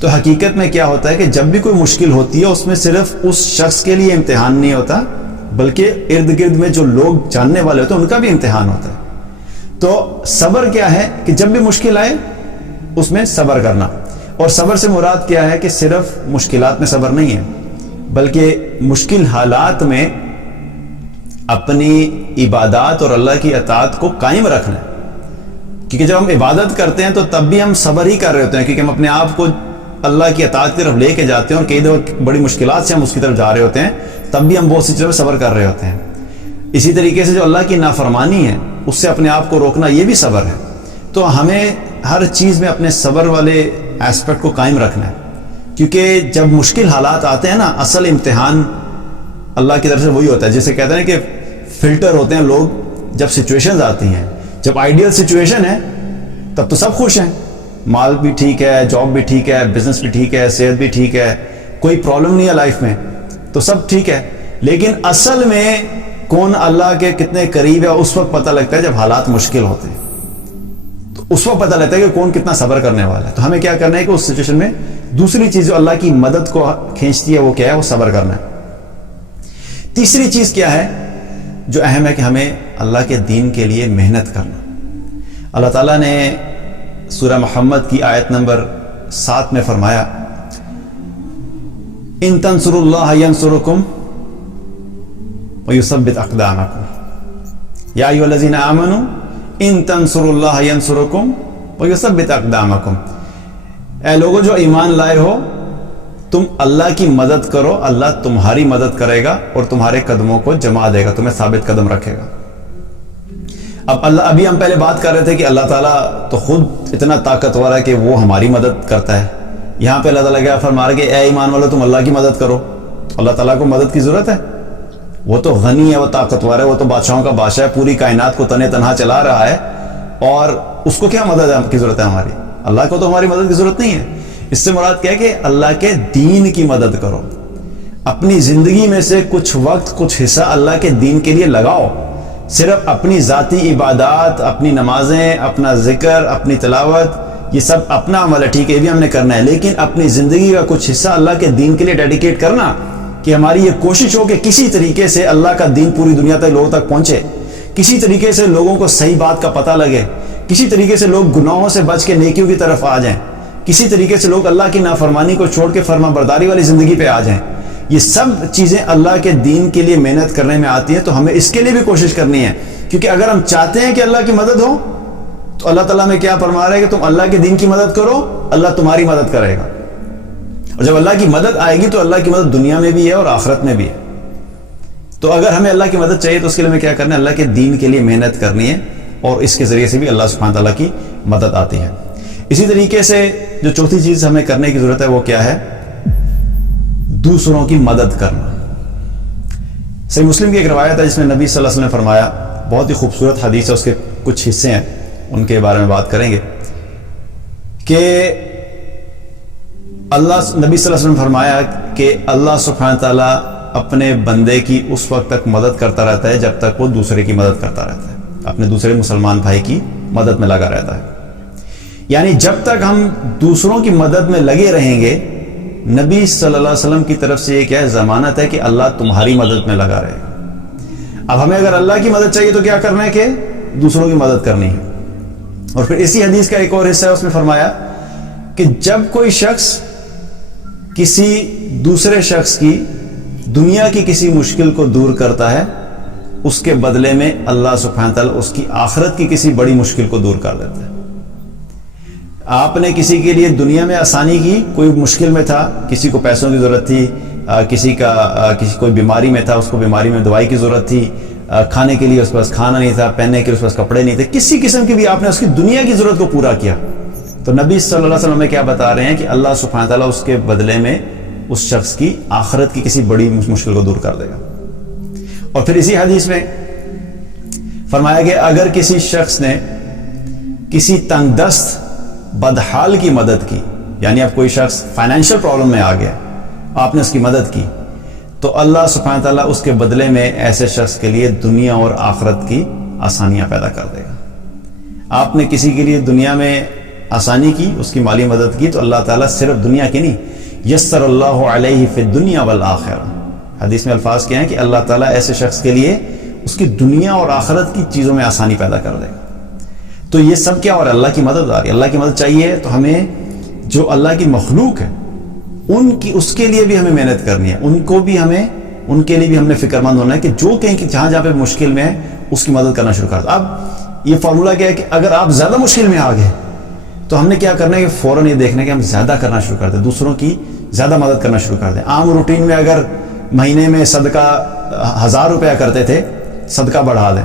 تو حقیقت میں کیا ہوتا ہے کہ جب بھی کوئی مشکل ہوتی ہے اس میں صرف اس شخص کے لیے امتحان نہیں ہوتا، بلکہ ارد گرد میں جو لوگ جاننے والے ہوتے ہیں ان کا بھی امتحان ہوتا ہے. تو صبر کیا ہے کہ جب بھی مشکل آئے اس میں صبر کرنا. اور صبر سے مراد کیا ہے کہ صرف مشکلات میں صبر نہیں ہے، بلکہ مشکل حالات میں اپنی عبادات اور اللہ کی اطاعت کو قائم رکھنا ہے. کیونکہ جب ہم عبادت کرتے ہیں تو تب بھی ہم صبر ہی کر رہے ہوتے ہیں، کیونکہ ہم اپنے آپ کو اللہ کی اطاعت کی طرف لے کے جاتے ہیں، اور کئی دفعہ بڑی مشکلات سے ہم اس کی طرف جا رہے ہوتے ہیں، تب بھی ہم بہت سی چیزوں میں صبر کر رہے ہوتے ہیں. اسی طریقے سے جو اللہ کی نافرمانی ہے اس سے اپنے آپ کو روکنا، یہ بھی صبر ہے. تو ہمیں ہر چیز میں اپنے صبر والے ایسپیکٹ کو قائم رکھنا ہے، کیونکہ جب مشکل حالات آتے ہیں نا، اصل امتحان اللہ کی طرف سے وہی ہوتا ہے. جیسے کہتے ہیں کہ فلٹر ہوتے ہیں لوگ جب سچویشنز آتی ہیں. جب آئیڈیل سچویشن ہے تب تو سب خوش ہیں، مال بھی ٹھیک ہے، جاب بھی ٹھیک ہے، بزنس بھی ٹھیک ہے، صحت بھی ٹھیک ہے، کوئی پرابلم نہیں ہے لائف میں، تو سب ٹھیک ہے. لیکن اصل میں کون اللہ کے کتنے قریب ہے اس وقت پتہ لگتا ہے جب حالات مشکل ہوتے ہیں. تو اس وقت پتہ لگتا ہے کہ کون کتنا صبر کرنے والا ہے. تو ہمیں کیا کرنا ہے کہ اس سچویشن میں دوسری چیز جو اللہ کی مدد کو کھینچتی ہے وہ کیا ہے؟ وہ صبر کرنا ہے. تیسری چیز کیا ہے جو اہم ہے کہ ہمیں اللہ کے دین کے لیے محنت کرنا. اللہ تعالیٰ نے سورہ محمد کی آیت نمبر 7 میں فرمایا ان تنصروا اللہ ینصرکم ویثبت اقدامکم یا ایھا الذین آمنوا ان تنصروا اللہ ینصرکم ویثبت اقدامکم. اے لوگوں جو ایمان لائے ہو، تم اللہ کی مدد کرو، اللہ تمہاری مدد کرے گا اور تمہارے قدموں کو جما دے گا، تمہیں ثابت قدم رکھے گا. ابھی ہم پہلے بات کر رہے تھے کہ اللہ تعالیٰ تو خود اتنا طاقتور ہے کہ وہ ہماری مدد کرتا ہے. یہاں پہ اللہ تعالیٰ کیا فرما رہا ہے کہ اے ایمان والو تم اللہ کی مدد کرو. اللہ تعالیٰ کو مدد کی ضرورت ہے، وہ تو غنی ہے، وہ طاقتور ہے، وہ تو بادشاہوں کا بادشاہ ہے، پوری کائنات کو تنے تنہا چلا رہا ہے، اور اس کو کیا مدد کی ضرورت ہے ہماری؟ اللہ کو تو ہماری مدد کی ضرورت نہیں ہے. اس سے مراد کیا ہے کہ اللہ کے دین کی مدد کرو. اپنی زندگی میں سے کچھ وقت، کچھ حصہ اللہ کے دین کے لیے لگاؤ. صرف اپنی ذاتی عبادات، اپنی نمازیں، اپنا ذکر، اپنی تلاوت، یہ سب اپنا عمل ہے، ٹھیک ہے، یہ بھی ہم نے کرنا ہے، لیکن اپنی زندگی کا کچھ حصہ اللہ کے دین کے لیے ڈیڈیکیٹ کرنا، کہ ہماری یہ کوشش ہو کہ کسی طریقے سے اللہ کا دین پوری دنیا تک لوگوں تک پہنچے، کسی طریقے سے لوگوں کو صحیح بات کا پتہ لگے، کسی طریقے سے لوگ گناہوں سے بچ کے نیکیوں کی طرف آ جائیں، کسی طریقے سے لوگ اللہ کی نافرمانی کو چھوڑ کے فرما برداری والی زندگی پہ آ جائیں. یہ سب چیزیں اللہ کے دین کے لیے محنت کرنے میں آتی ہیں. تو ہمیں اس کے لیے بھی کوشش کرنی ہے، کیونکہ اگر ہم چاہتے ہیں کہ اللہ کی مدد ہو تو اللہ تعالیٰ میں کیا فرما رہا ہے کہ تم اللہ کے دین کی مدد کرو، اللہ تمہاری مدد کرے گا. اور جب اللہ کی مدد آئے گی تو اللہ کی مدد دنیا میں بھی ہے اور آخرت میں بھی ہے. تو اگر ہمیں اللہ کی مدد چاہیے تو اس کے لیے ہمیں کیا کرنا ہے؟ اللہ کے دین کے لیے محنت کرنی ہے، اور اس کے ذریعے سے بھی اللہ سبحانہ تعالیٰ کی مدد آتی ہے. اسی طریقے سے جو چوتھی چیز ہمیں کرنے کی ضرورت ہے وہ کیا ہے؟ دوسروں کی مدد کرنا. صحیح مسلم کی ایک روایت ہے جس میں نبی صلی اللہ علیہ وسلم نے فرمایا، بہت ہی خوبصورت حدیث ہے، اس کے کچھ حصے ہیں ان کے بارے میں بات کریں گے، کہ نبی صلی اللہ علیہ وسلم نے فرمایا کہ اللہ سبحانہ تعالیٰ اپنے بندے کی اس وقت تک مدد کرتا رہتا ہے جب تک وہ دوسرے کی مدد کرتا رہتا ہے، اپنے دوسرے مسلمان بھائی کی مدد میں لگا رہتا ہے. یعنی جب تک ہم دوسروں کی مدد میں لگے رہیں گے، نبی صلی اللہ علیہ وسلم کی طرف سے یہ کیا ہے؟ ضمانت ہے کہ اللہ تمہاری مدد میں لگا رہے گا. اب ہمیں اگر اللہ کی مدد چاہیے تو کیا کرنا ہے؟ کہ دوسروں کی مدد کرنی ہے. اور پھر اسی حدیث کا ایک اور حصہ ہے، اس میں فرمایا کہ جب کوئی شخص کسی دوسرے شخص کی دنیا کی کسی مشکل کو دور کرتا ہے، اس کے بدلے میں اللہ سبحانہ تعالیٰ اس کی آخرت کی کسی بڑی مشکل کو دور کر دیتا ہے. آپ نے کسی کے لیے دنیا میں آسانی کی، کوئی مشکل میں تھا، کسی کو پیسوں کی ضرورت تھی، کسی کوئی بیماری میں تھا، اس کو بیماری میں دوائی کی ضرورت تھی، کھانے کے لیے اس کے پاس کھانا نہیں تھا، پہننے کے لیے اس کے پاس کپڑے نہیں تھے، کسی قسم کی بھی آپ نے اس کی دنیا کی ضرورت کو پورا کیا، تو نبی صلی اللہ علیہ وسلم میں کیا بتا رہے ہیں کہ اللہ سبحانہ تعالیٰ اس کے بدلے میں اس شخص کی آخرت کی کسی بڑی مشکل کو دور کر دے گا. اور پھر اسی حدیث میں فرمایا کہ اگر کسی شخص نے کسی تنگ دست بدحال کی مدد کی، یعنی اب کوئی شخص فائنینشیل پرابلم میں آ گیا، آپ نے اس کی مدد کی، تو اللہ سبحانہ تعالیٰ اس کے بدلے میں ایسے شخص کے لیے دنیا اور آخرت کی آسانیاں پیدا کر دے گا. آپ نے کسی کے لیے دنیا میں آسانی کی، اس کی مالی مدد کی، تو اللہ تعالیٰ صرف دنیا کی نہیں، یسر اللہ علیہ فی الدنیا والآخرہ، حدیث میں الفاظ کیا ہیں کہ اللہ تعالیٰ ایسے شخص کے لیے اس کی دنیا اور آخرت کی چیزوں میں آسانی پیدا کر دے گا. تو یہ سب کیا؟ اور اللہ کی مدد آ رہی ہے. اللہ کی مدد چاہیے تو ہمیں جو اللہ کی مخلوق ہے اس کے لیے بھی ہمیں محنت کرنی ہے، ان کے لیے بھی ہم نے فکر مند ہونا ہے کہ جو کہیں کہ جہاں پہ مشکل میں ہے اس کی مدد کرنا شروع کر دو. اب یہ فارمولہ کیا ہے کہ اگر آپ زیادہ مشکل میں آ گئے تو ہم نے کیا کرنا ہے کہ فوراً یہ دیکھنا ہے کہ ہم زیادہ کرنا شروع کر دیں، دوسروں کی زیادہ مدد کرنا شروع کر دیں. عام روٹین میں اگر مہینے میں صدقہ 1000 روپیہ کرتے تھے، صدقہ بڑھا دیں.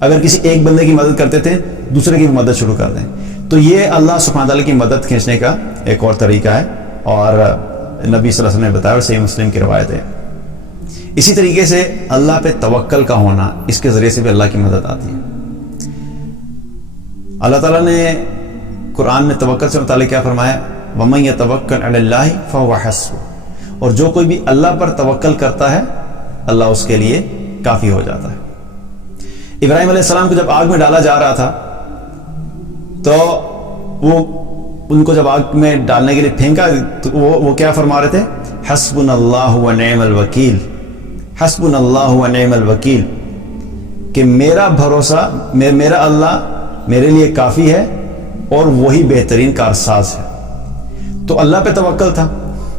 اگر کسی ایک بندے کی مدد کرتے تھے، دوسرے کی بھی مدد شروع کر دیں. تو یہ اللہ سبحانہ تعالیٰ کی مدد کھینچنے کا ایک اور طریقہ ہے، اور نبی صلی اللہ علیہ وسلم نے بتایا، اور صحیح مسلم کی روایت ہے. اسی طریقے سے اللہ پہ توکل کا ہونا، اس کے ذریعے سے بھی اللہ کی مدد آتی ہے. اللہ تعالیٰ نے قرآن میں توکل سے متعلق کیا فرمایا؟ وَمَن يَتَوَكَّلْ عَلَى اللَّهِ فَهُوَ حَسْبُهُ، اور جو کوئی بھی اللہ پر توکل کرتا ہے اللہ اس کے لیے کافی ہو جاتا ہے. ابراہیم علیہ السلام کو جب آگ میں ڈالا جا رہا تھا تو وہ ان کو جب آگ میں ڈالنے کے لیے پھینکا تو وہ کیا فرما رہے تھے؟ حسبنا اللہ ونعم الوکیل، حسبنا اللہ ونعم الوکیل، کہ میرا بھروسہ، میرا اللہ میرے لیے کافی ہے اور وہی بہترین کارساز ہے. تو اللہ پہ توکل تھا.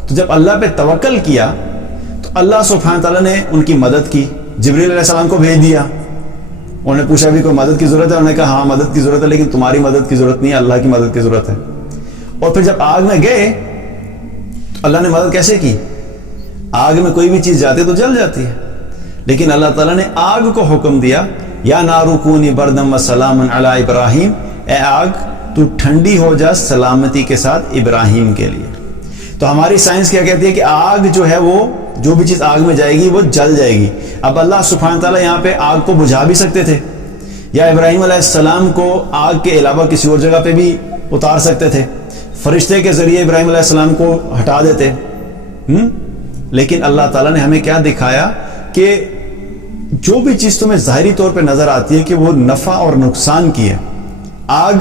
تو جب اللہ پہ توکل کیا تو اللہ سبحانہ تعالیٰ نے ان کی مدد کی، جبریل علیہ السلام کو بھیج دیا. انہوں نے پوچھا بھی کوئی مدد کی ضرورت ہے؟ انہوں نے کہا ہاں مدد کی ضرورت ہے، لیکن تمہاری مدد کی ضرورت نہیں ہے، اللہ کی مدد کی ضرورت ہے. اور پھر جب آگ میں گئے تو اللہ نے مدد کیسے کی؟ آگ میں کوئی بھی چیز جاتی ہے تو جل جاتی ہے، لیکن اللہ تعالیٰ نے آگ کو حکم دیا، یا نارو کونی بردم و سلام علی ابراہیم، اے آگ تو ٹھنڈی ہو جا سلامتی کے ساتھ ابراہیم کے لیے. تو ہماری سائنس کیا کہتی ہے کہ آگ جو ہے وہ جو بھی چیز آگ میں جائے گی وہ جل جائے گی. اب اللہ سبحانہ تعالیٰ یہاں پہ آگ کو بجھا بھی سکتے تھے، یا ابراہیم علیہ السلام کو آگ کے علاوہ کسی اور جگہ پہ بھی اتار سکتے تھے، فرشتے کے ذریعے ابراہیم علیہ السلام کو ہٹا دیتے. لیکن اللہ تعالیٰ نے ہمیں کیا دکھایا کہ جو بھی چیز تمہیں ظاہری طور پہ نظر آتی ہے کہ وہ نفع اور نقصان کی ہے، آگ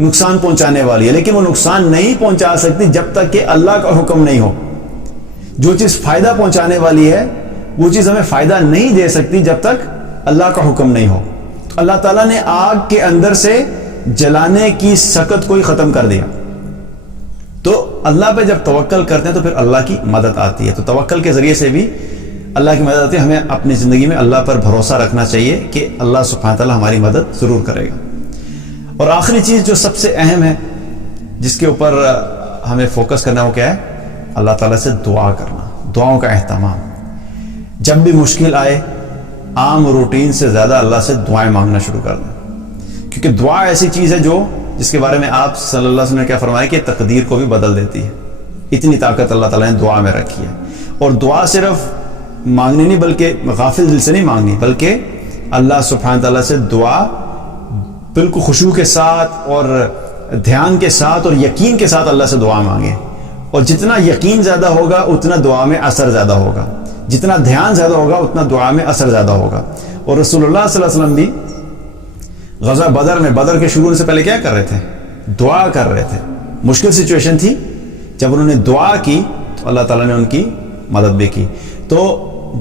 نقصان پہنچانے والی ہے، لیکن وہ نقصان نہیں پہنچا سکتی جب تک کہ اللہ کا حکم نہیں ہو. جو چیز فائدہ پہنچانے والی ہے وہ چیز ہمیں فائدہ نہیں دے سکتی جب تک اللہ کا حکم نہیں ہو. تو اللہ تعالیٰ نے آگ کے اندر سے جلانے کی سکت کو ہی ختم کر دیا. تو اللہ پہ جب توکل کرتے ہیں تو پھر اللہ کی مدد آتی ہے. تو توکل کے ذریعے سے بھی اللہ کی مدد آتی ہے. ہمیں اپنی زندگی میں اللہ پر بھروسہ رکھنا چاہیے کہ اللہ سبحانہ تعالیٰ ہماری مدد ضرور کرے گا. اور آخری چیز جو سب سے اہم ہے جس کے اوپر ہمیں فوکس کرنا، وہ کیا ہے؟ اللہ تعالیٰ سے دعا کرنا، دعاؤں کا اہتمام. جب بھی مشکل آئے عام روٹین سے زیادہ اللہ سے دعائیں مانگنا شروع کر دیں، کیونکہ دعا ایسی چیز ہے جس کے بارے میں آپ صلی اللہ علیہ وسلم نے کیا فرمایا کہ تقدیر کو بھی بدل دیتی ہے. اتنی طاقت اللہ تعالیٰ نے دعا میں رکھی ہے. اور دعا صرف مانگنی نہیں، بلکہ غافل دل سے نہیں مانگنی، بلکہ اللہ سبحانہ تعالیٰ سے دعا بالکل خشوع کے ساتھ اور دھیان کے ساتھ اور یقین کے ساتھ اللہ سے دعا مانگیں. اور جتنا یقین زیادہ ہوگا اتنا دعا میں اثر زیادہ ہوگا، جتنا دھیان زیادہ ہوگا اتنا دعا میں اثر زیادہ ہوگا. اور رسول اللہ صلی اللہ علیہ وسلم بھی غزوہ بدر کے شروع سے پہلے کیا کر رہے تھے؟ دعا کر رہے تھے. مشکل سچویشن تھی، جب انہوں نے دعا کی تو اللہ تعالیٰ نے ان کی مدد بھی کی. تو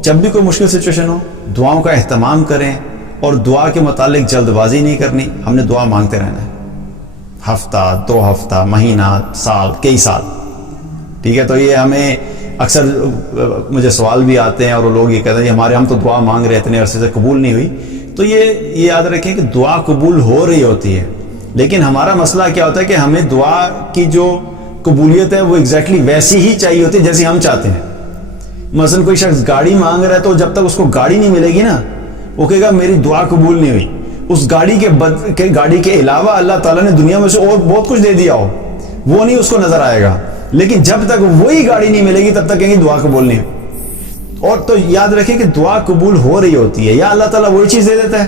جب بھی کوئی مشکل سچویشن ہو دعاؤں کا اہتمام کریں، اور دعا کے متعلق جلد بازی نہیں کرنی. ہم نے دعا مانگتے رہنا ہے، ہفتہ 2 ہفتہ، مہینہ، سال، کئی سال. ٹھیک ہے، تو یہ ہمیں اکثر مجھے سوال بھی آتے ہیں اور وہ لوگ یہ کہتے ہیں ہم تو دعا مانگ رہے اتنے عرصے سے قبول نہیں ہوئی. تو یہ یاد رکھیں کہ دعا قبول ہو رہی ہوتی ہے، لیکن ہمارا مسئلہ کیا ہوتا ہے کہ ہمیں دعا کی جو قبولیت ہے وہ ایگزیکٹلی ویسی ہی چاہیے ہوتی ہے جیسی ہم چاہتے ہیں. مثلا کوئی شخص گاڑی مانگ رہا ہے تو جب تک اس کو گاڑی نہیں ملے گی نا، وہ کہے گا میری دعا قبول نہیں ہوئی. اس گاڑی کے علاوہ اللہ تعالیٰ نے دنیا میں سے اور بہت کچھ دے دیا ہو، وہ نہیں اس کو نظر آئے گا. لیکن جب تک وہی گاڑی نہیں ملے گی تب تک کہیں گے دعا قبول نہیں ہوئی. اور تو یاد رکھیں کہ دعا قبول ہو رہی ہوتی ہے. یا اللہ تعالیٰ وہی چیز دے دیتا ہے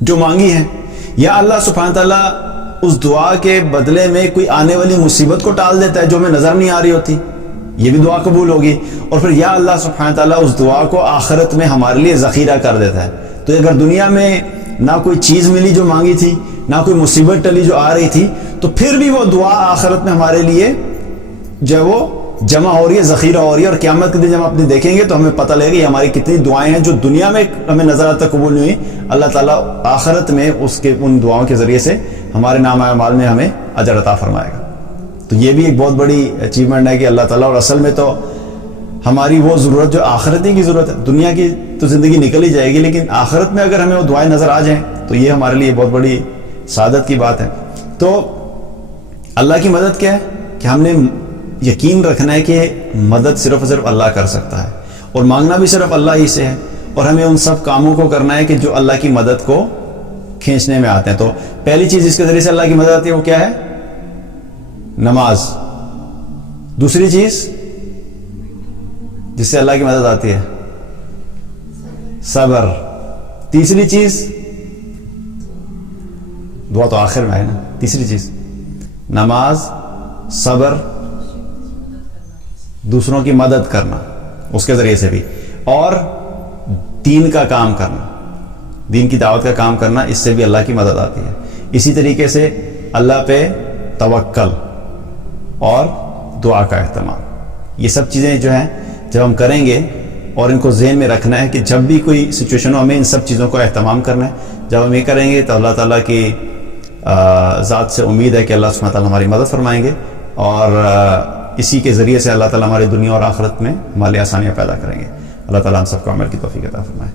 جو مانگی ہے، یا اللہ سبحانہ تعالیٰ اس دعا کے بدلے میں کوئی آنے والی مصیبت کو ٹال دیتا ہے جو ہمیں نظر نہیں آ رہی ہوتی، یہ بھی دعا قبول ہوگی. اور پھر یا اللہ سبحانہ تعالیٰ اس دعا کو آخرت میں ہمارے لیے ذخیرہ کر دیتا ہے. تو اگر دنیا میں نہ کوئی چیز ملی جو مانگی تھی، نہ کوئی مصیبت ٹلی جو آ رہی تھی، تو پھر بھی وہ دعا آخرت میں ہمارے لیے جو وہ جمع ہو رہی ہے، ذخیرہ ہو رہی ہے. اور قیامت کے دن جب اپنے دیکھیں گے تو ہمیں پتہ لگے گا یہ ہماری کتنی دعائیں ہیں جو دنیا میں ہمیں نظر آتا قبول نہیں ہوئی، اللہ تعالیٰ آخرت میں ان دعاؤں کے ذریعے سے ہمارے نام اعمال میں ہمیں اجر عطا فرمائے گا. تو یہ بھی ایک بہت بڑی اچیومنٹ ہے کہ اللہ تعالیٰ، اور اصل میں تو ہماری وہ ضرورت جو آخرت کی ضرورت ہے، دنیا کی تو زندگی نکل ہی جائے گی، لیکن آخرت میں اگر ہمیں وہ دعائیں نظر آ جائیں تو یہ ہمارے لیے بہت بڑی سعادت کی بات ہے. تو اللہ کی مدد کیا ہے کہ ہم نے یقین رکھنا ہے کہ مدد صرف اللہ کر سکتا ہے، اور مانگنا بھی صرف اللہ ہی سے ہے. اور ہمیں ان سب کاموں کو کرنا ہے کہ جو اللہ کی مدد کو کھینچنے میں آتے ہیں. تو پہلی چیز جس کے ذریعے سے اللہ کی مدد آتی ہے وہ کیا ہے؟ نماز. دوسری چیز جس سے اللہ کی مدد آتی ہے صبر. تیسری چیز دعا تو آخر میں ہے نا. تیسری چیز نماز، صبر، دوسروں کی مدد کرنا اس کے ذریعے سے بھی، اور دین کا کام کرنا، دین کی دعوت کا کام کرنا، اس سے بھی اللہ کی مدد آتی ہے. اسی طریقے سے اللہ پہ توکل اور دعا کا اہتمام، یہ سب چیزیں جو ہیں جب ہم کریں گے، اور ان کو ذہن میں رکھنا ہے کہ جب بھی کوئی سچویشن ہو ہمیں ان سب چیزوں کو اہتمام کرنا ہے. جب ہم یہ کریں گے تو اللہ تعالیٰ کی ذات سے امید ہے کہ اللہ سبحانہ تعالیٰ ہماری مدد فرمائیں گے، اور اسی کے ذریعے سے اللہ تعالیٰ ہماری دنیا اور آخرت میں ہمارے لیے آسانیاں پیدا کریں گے. اللہ تعالیٰ ہم سب کو عمل کی توفیق عطا فرمائے.